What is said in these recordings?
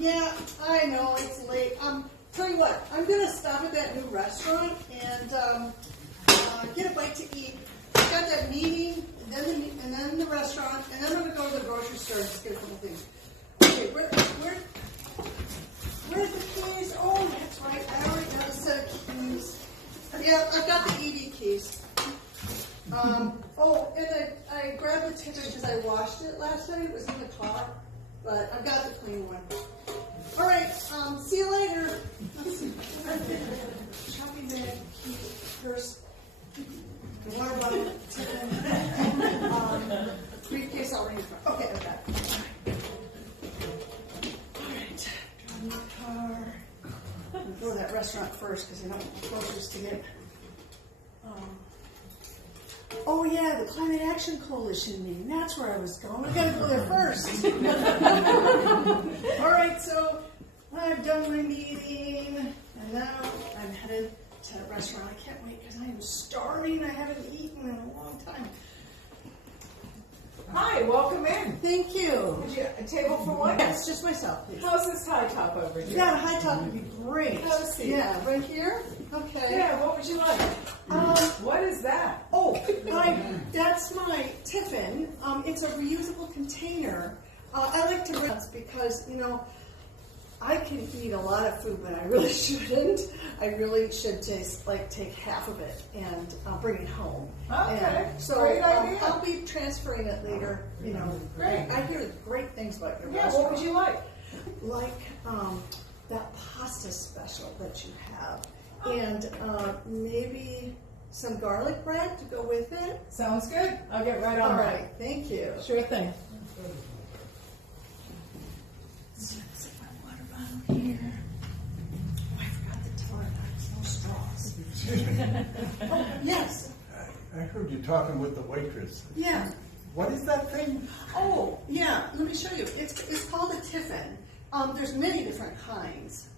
Yeah, I know, it's late. Tell you what, I'm going to stop at that new restaurant and get a bite to eat. I got that meeting, and then the restaurant, and then I'm going to go to the grocery store and just get a couple things. Okay, where's the keys? Oh, that's right, I already got a set of keys. Yeah, I've got the ED keys. Oh, and I grabbed the ticket because I washed it last night. It was in the car, but I've got the clean one. All right, see you later. Shopping bag, key, purse, the water bottle, ticket, briefcase already. Okay, I've got it. All right, driving my car. I'm going to go to that restaurant first because I don't have groceries to get. Oh yeah, the Climate Action Coalition meeting. That's where I was going. I gotta go there first. All right, so I've done my meeting, and now I'm headed to the restaurant. I can't wait because I am starving. I haven't eaten in a long time. Hi, welcome in. Thank you. Would you a table for one? Yes, just myself, please. How's this high top over here? Yeah, a high top would be great. Have a seat. Yeah, right here. Okay. Yeah, what would you like? What is that? Oh, that's my Tiffin. It's a reusable container. I like to rinse because, you know, I can eat a lot of food, but I really shouldn't. I really should just take half of it and bring it home. Okay, And so great idea. I'll be transferring it later. You know, Great. I hear great things about your Yeah, restaurant. what would you like? Like that pasta special that you have, and maybe some garlic bread to go with it. Sounds good. I'll get right on All that. right, thank you. Sure thing. So let's put my water bottle here. Oh, I forgot to tell her that there's no straws. Oh, yes. I heard you talking with the waitress. Yeah. What is that thing? Oh, yeah. Let me show you. It's called a Tiffin. There's many different kinds.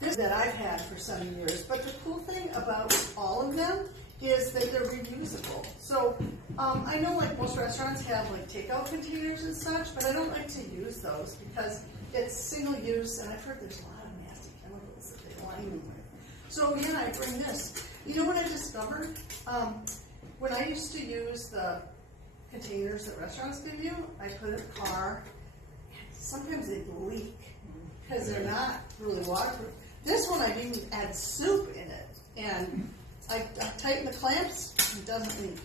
This that I've had for some years. But the cool thing about all of them is that they're reusable. So I know like most restaurants have like takeout containers and such, but I don't like to use those because it's single use, and I've heard there's a lot of nasty chemicals that they line them with. So yeah, I bring this. You know what I discovered? When I used to use the containers that restaurants give you, I put in a car. Sometimes they leak because they're not really waterproof. This one I even add soup in it, and I tighten the clamps, and it doesn't leak.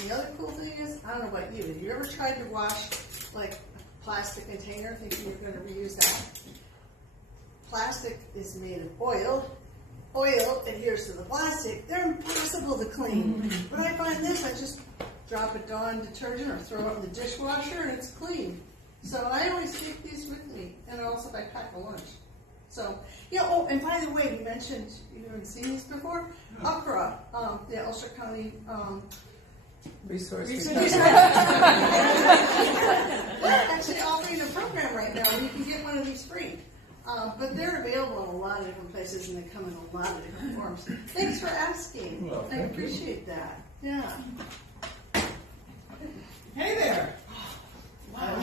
And the other cool thing is, I don't know about you, have you ever tried to wash like a plastic container thinking you're going to reuse that? Plastic is made of oil. Oil adheres to the plastic. They're impossible to clean. But I find this, I just drop a Dawn detergent or throw it in the dishwasher and it's clean. So I always take these with me, and also if I pack a lunch. So, yeah, oh, and by the way, we mentioned, you haven't seen these before, UCRRA, the Ulster County Resource. They're actually offering a program right now where you can get one of these free. But they're available in a lot of different places, and they come in a lot of different forms. Thanks for asking. Well, I thank appreciate that. Yeah. Hey there.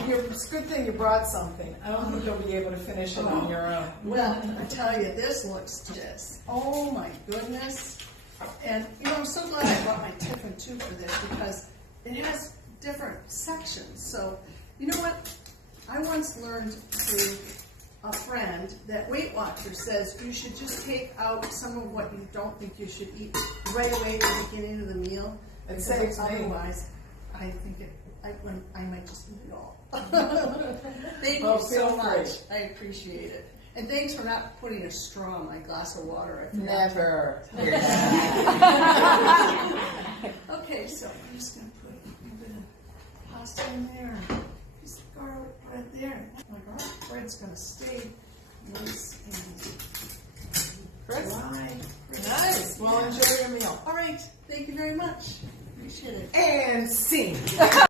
It's a good thing you brought something. I don't think you'll be able to finish it on your own. Well, I tell you, this looks just, oh my goodness. And, you know, I'm so glad I brought my Tiffin too for this because it has different sections. So, you know what? I once learned through a friend that Weight Watchers says you should just take out some of what you don't think you should eat right away at the beginning of the meal. It saves me. Otherwise, I think I might just eat it all. Thank Well, you feel so free. much. I appreciate it. And thanks for not putting a straw in my glass of water. I forgot. Never. Okay, so I'm just going to put a little bit of pasta in there. Piece of garlic bread there. My garlic bread's going to stay nice and dry. Nice. Well, enjoy your meal. All right. Thank you very much. Appreciate it. And scene.